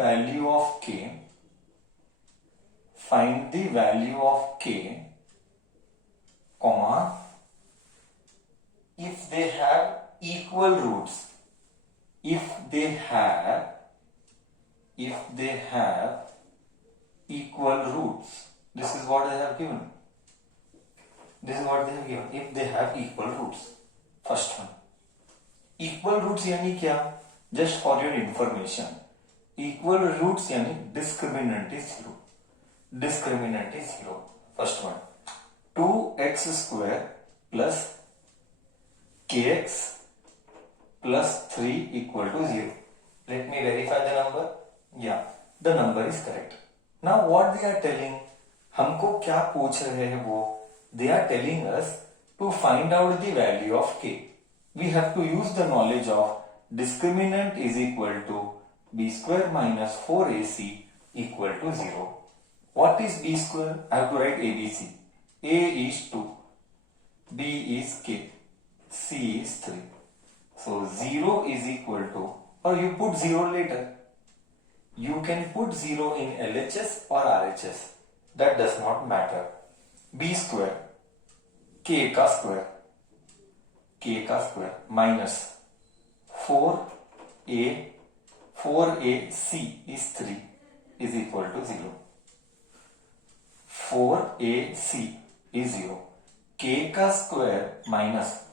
value of k, find the value of k, comma, if they have equal roots. If they have equal roots. This is what they have given. If they have equal roots. First one. Equal roots यानी क्या? Just for your information. Equal roots यानी discriminant is 0. Discriminant is 0. First one. 2x square plus kx plus 3 equal to 0. Let me verify the number. Yeah, the number is correct. Now what they are telling? हमको क्या पूछ रहे हैं वो? They are telling us to find out the value of k. We have to use the knowledge of discriminant is equal to b square minus 4ac equal to 0. What is b square? I have to write ABC. A is 2, b is k, c is 3. So 0 is equal to, or you put 0 later. You can put 0 in LHS or RHS. That does not matter. B square, k ka square minus 4ac is 3 is equal to 0. 4ac is 0. K ka square minus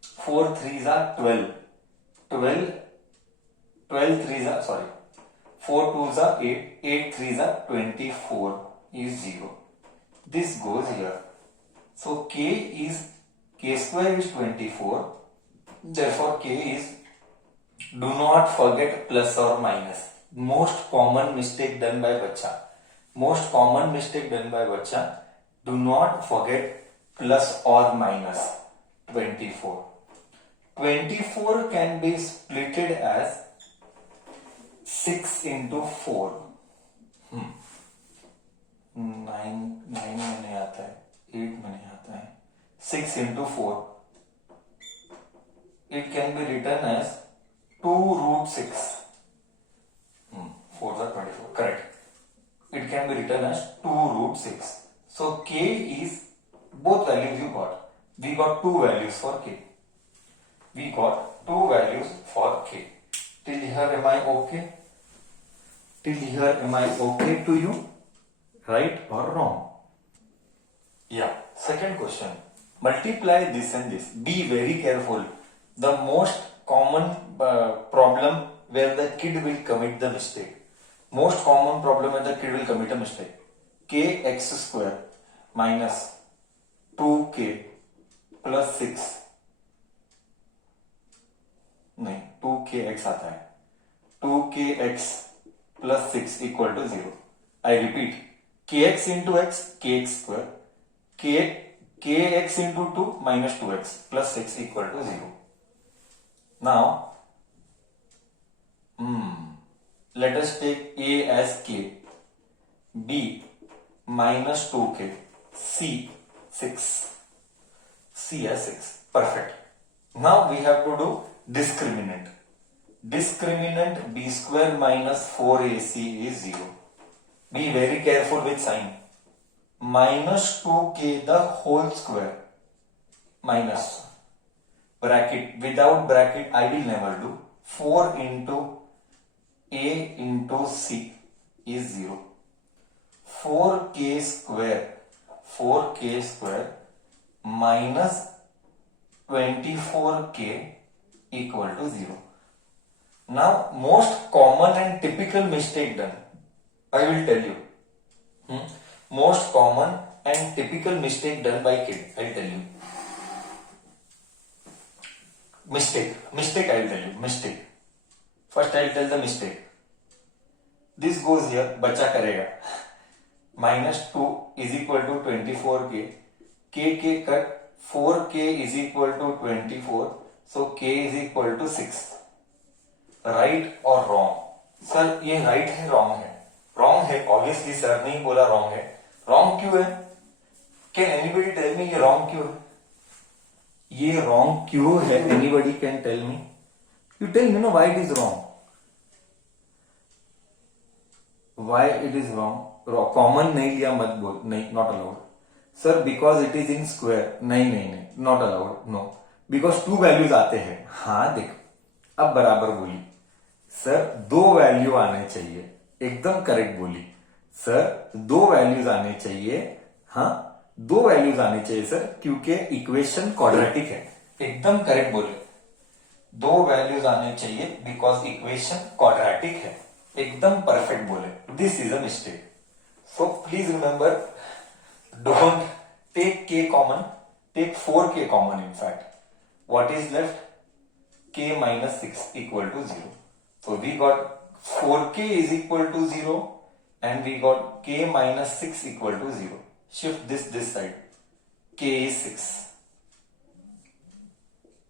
4 3s are 12. 4 2s are 8. 8 3s are 24 is 0. This goes here. So k square is 24. Therefore k is, do not forget plus or minus. Most common mistake done by bacha. Do not forget plus or minus 24. 24 can be splitted as 6 into 4. 9 में नहीं आता है, 8 में नहीं आता है. 6 into 4. It can be written as 2 root 6. 4 is 24. Correct. It can be written as 2 root 6. So k is, both values you got. We got two values for k. Till here am I okay? To you? Right or wrong? Yeah. Second question. Multiply this and this. Be very careful. The most common problem where the kid will commit the mistake. Kx square minus 2k plus 6. नहीं, 2kx आता है. 2kx plus 6 equal to 0. I repeat. Kx into x, kx square. Kx into 2 minus 2x plus 6 equal to 0. Now, let us take a as k, b minus 2k, c 6. C as 6. Perfect. Now we have to do discriminant. Discriminant b square minus 4ac is 0. Be very careful with sign. Minus 2k the whole square minus bracket. Without bracket I will never do. 4 into a into c is 0. 4k square minus 24k equal to 0. Now, most common and typical mistake done. I will tell you. Most common and typical mistake done by kid. I will tell you. Mistake I will tell you. Mistake. First I will tell the mistake. This goes here. बच्चा करेगा. Minus 2 is equal to 24k. K cut. 4k is equal to 24. So k is equal to 6. Right or wrong? Sir ये right है wrong है? Wrong है. Obviously sir नहीं बोला wrong है. Wrong क्यों है? Can anybody tell me ये wrong क्यों है? ये wrong क्यों है? Anybody can tell me? You tell me no why it is wrong. Why it is wrong, common नहीं लिया मत बोल, नहीं, not allowed. Sir because it is in square, नहीं नहीं नहीं, not allowed, no, because two values आते हैं। हाँ देख, अब बराबर बोली। सर दो वैल्यू आने चाहिए, एकदम करेक्ट बोली। सर दो वैल्यूज आने चाहिए, हाँ दो वैल्यूज आने चाहिए सर, क्योंकि इक्वेशन क्वाड्रेटिक है। एकदम करेक्ट बोले, दो वैल्यूज आने चाहिए बिकॉज इक्वेशन क्वाड्रेटिक है। एकदम परफेक्ट बोले, this is a mistake. So please remember, don't take k common, take 4k common. In fact what is left? K minus 6 equal to 0. So we got 4k is equal to 0 and we got k minus 6 equal to 0. Shift this side. K is 6.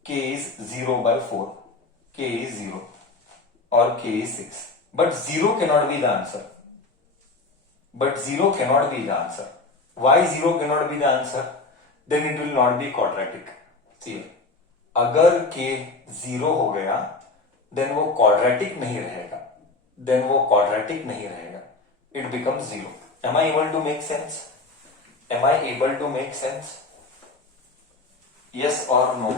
K is 0 by 4. K is 0 or K is 6. But 0 cannot be the answer. But 0 cannot be the answer. Why 0 cannot be the answer? Then it will not be quadratic. See, अगर k 0 हो गया then वो quadratic नहीं रहेगा, then वो quadratic नहीं रहेगा, it becomes 0. Am I able to make sense? Am I able to make sense? Yes और no?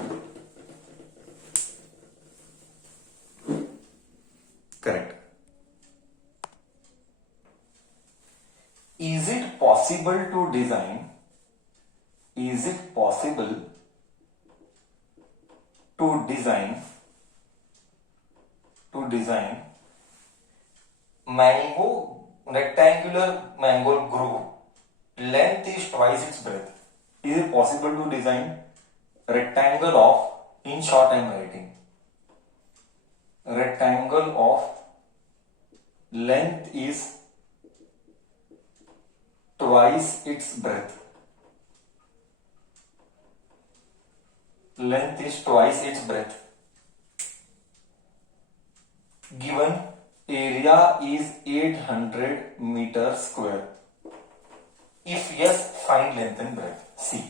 Correct. Is it possible to design? Is it possible to design mango, rectangular mango groove, length is twice its breadth? Is it possible to design rectangle of, in short I am writing, rectangle of length is twice its breadth? Length is twice its breadth. Given area is 800 meters square. If yes, find length and breadth. See,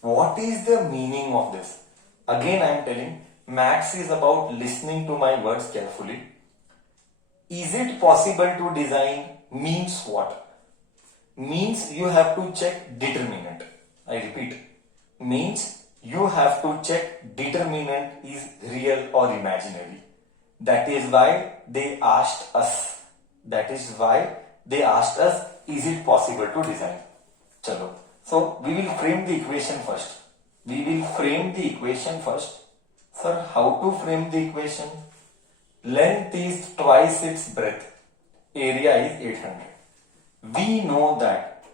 what is the meaning of this? Again I am telling, maths is about listening to my words carefully. Is it possible to design means what? Means you have to check determinant. I repeat, means you have to check determinant is real or imaginary. That is why they asked us. That is why they asked us, is it possible to design? Chalo. So we will frame the equation first. We will frame the equation first. Sir, how to frame the equation? Length is twice its breadth. Area is 800. We know that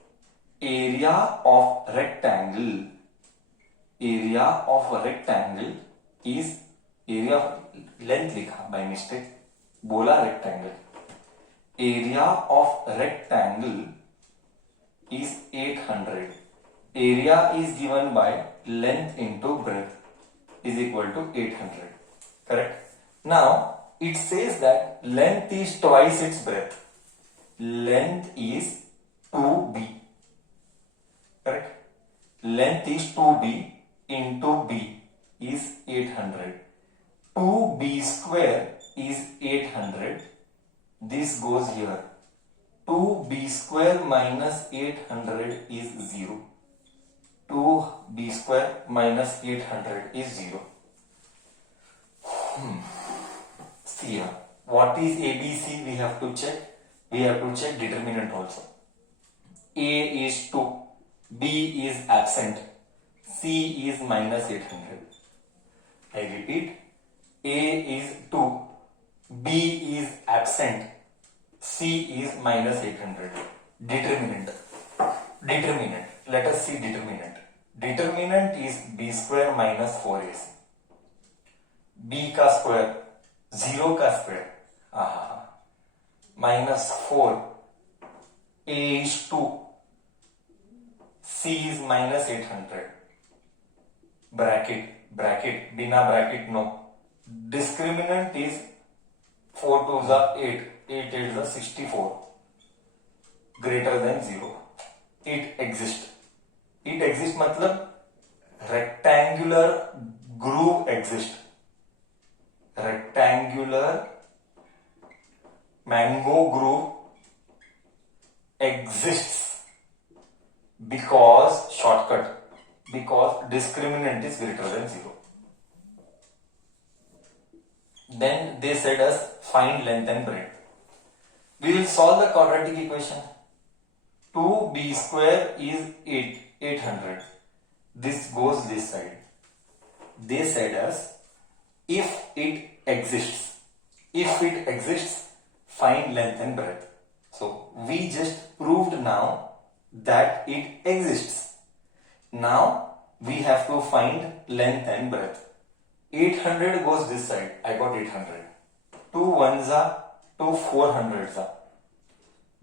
area of a rectangle is area of length लिखा by mistake, बोला rectangle. Area of rectangle is 800. Area is given by length into breadth is equal to 800. Correct? Now it says that length is twice its breadth. Length is 2b. Correct? Length is 2b into b is 800. 2b square is 800. This goes here. 2b square minus 800 is 0. 2b square minus 800 is 0. See here. What is ABC? We have to check. We have to check determinant also. A is 2. B is absent. C is minus 800. I repeat. A is 2. B is absent. C is minus 800. Determinant. Let us see determinant. Determinant is b square minus 4ac. B का square, 0 का square, minus 4. A is 2. C is minus 800. Bracket, बिना bracket no. Discriminant is 4 2s are 8, 8 8s are 64. Greater than 0. It exists. It exists मतलब rectangular groove exists. Rectangular mango groove discriminant is greater than 0. Then they said us find length and breadth. We will solve the quadratic equation. 2b square is 800. This goes this side. They said us if it exists, find length and breadth. So we just proved now that it exists. Now we have to find length and breadth. 800 goes this side. I got 800. 2 ones are 2 400s are.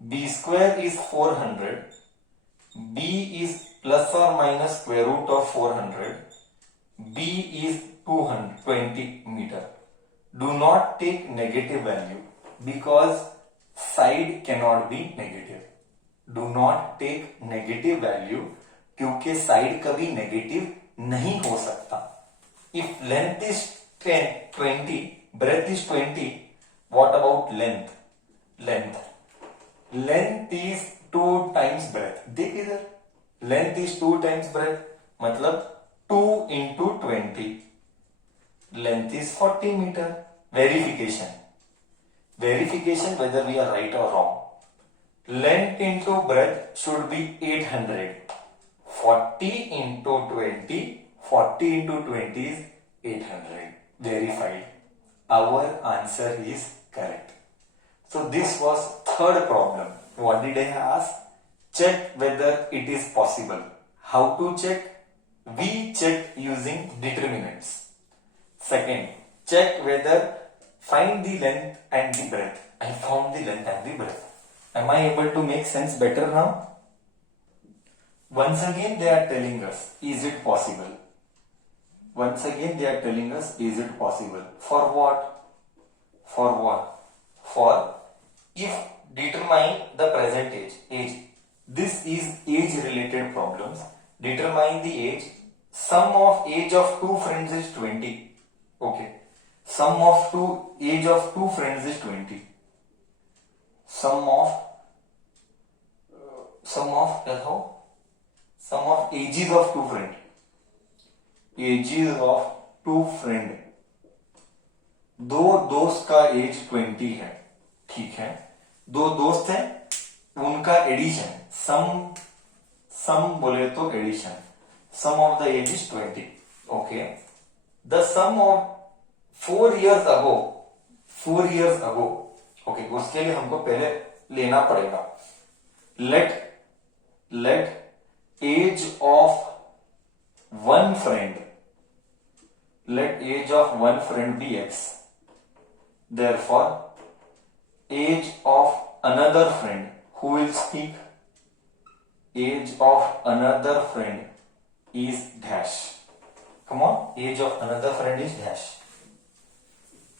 B square is 400. B is plus or minus square root of 400. B is 220 meter. Do not take negative value because side cannot be negative. Do not take negative value क्योंकि side कभी negative नहीं हो सकता. If length is 20, breadth is 20, what about length? Length is 2 times breadth. देख इधर, length is 2 times breadth, मतलब 2 into 20. Length is 40 meter. Verification whether we are right or wrong. Length into breadth should be 800. 40 into 20. 40 into 20 is 800. Verified. Our answer is correct. So this was third problem. What did I ask? Check whether it is possible. How to check? We checked using determinants. Second, check whether find the length and the breadth. I found the length and the breadth. Am I able to make sense better now? Once again they are telling us, is it possible? Once again they are telling us, is it possible? For what? For if determine the present age. This is age related problems. Determine the age. Sum of age of two friends is 20. Okay. Sum of age of two friends is 20. Sum of ages of two friends. Ages of two friend. दो दोस्त का as 20 है, ठीक है. दो दोस्त हैं, उनका एडिशन सम बोले तो addition. Sum of the age is 20. Okay. The sum of 4 years ago. Okay, उसके लिए हमको पहले लेना पड़ेगा. Let age of one friend. Let age of one friend be x. Therefore, age of another friend. Who will speak? Age of another friend is dash. Come on, age of another friend is dash.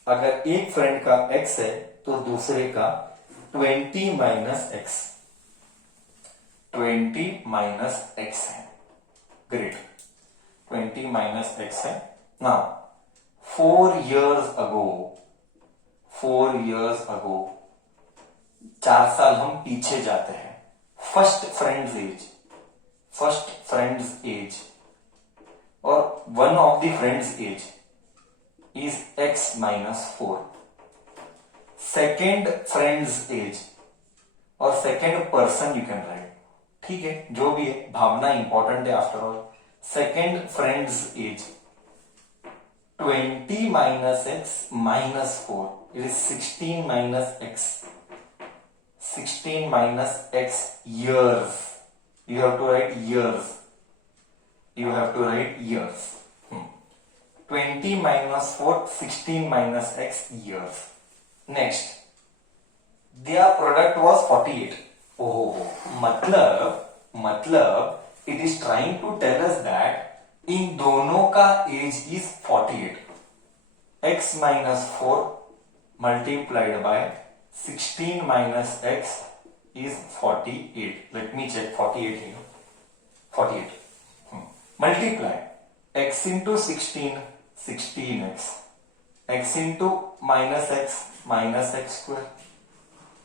अगर एक friend का x है तो दूसरे का 20 minus x. 20 minus x है. Great. 20 minus x है. Now, 4 years ago, 4 साल हम पीछे जाते हैं. फर्स्ट फ्रेंड्स एज और one of the friends age is x minus 4. Second friends age और second person you can write. ठीक है, जो भी है, भावना इंपॉर्टेंट है after all. Second friends age 20 minus x minus 4. It is 16 minus x. 16 minus x years. You have to write years. 20 minus 4, 16 minus x years. Next. Their product was 48. Oh, मतलब it is trying to tell us that इन दोनों का as is 48. x minus 4 multiplied by 16 minus x is 48. Let me check 48 here. 48. Multiply x into 16, 16x. X into minus x square.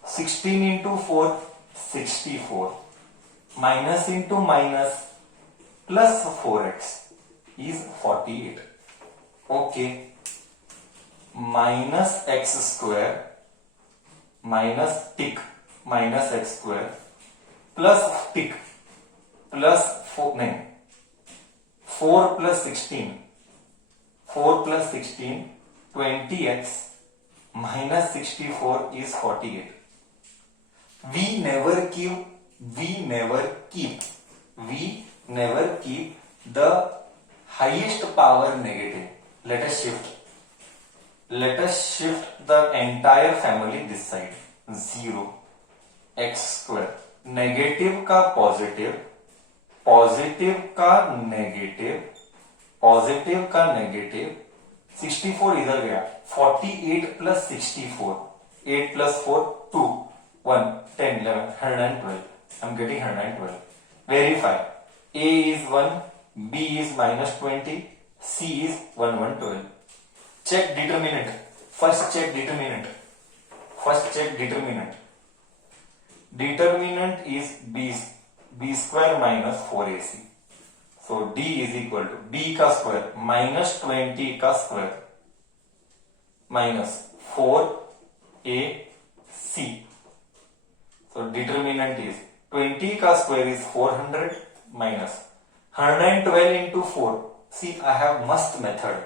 16 into 4, 64. Minus into minus plus 4x. is 48. Okay. Minus x square minus tick minus x square plus tick plus 4 plus 16 20x minus 64 is 48. We never keep the highest power negative. Let us shift the entire family this side. 0 x square negative का positive, positive का negative 64 इधर गया, 48 plus 64, 8 plus 4 2 1 10 11 112. I'm getting 112. Verify. A is 1, B is minus 20, C is 112. Check determinant. First check determinant. Determinant is b square minus 4ac. So d is equal to b का square minus 20 का square minus 4ac. So determinant is 20 का square is 400 minus 112 into 4. See, I have must method.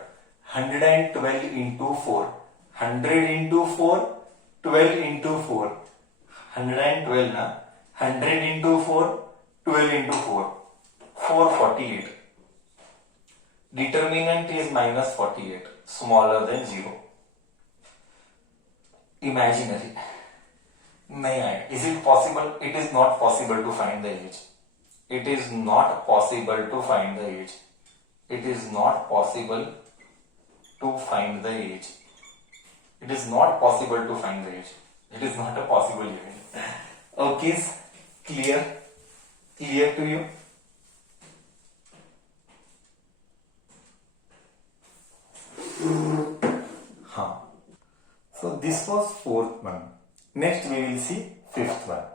112 into 4. 100 into 4. 12 into 4. 112 na. 100 into 4. 12 into 4. 448. Determinant is minus 48. Smaller than 0. Imaginary. नहीं आएगा. Is it possible? It is not possible to find the age. It is not possible to find the age. It is not possible to find the age. It is not possible to find the age. It is not a possible event. Okay, clear? Clear to you? Huh. So this was fourth one. Next we will see fifth one.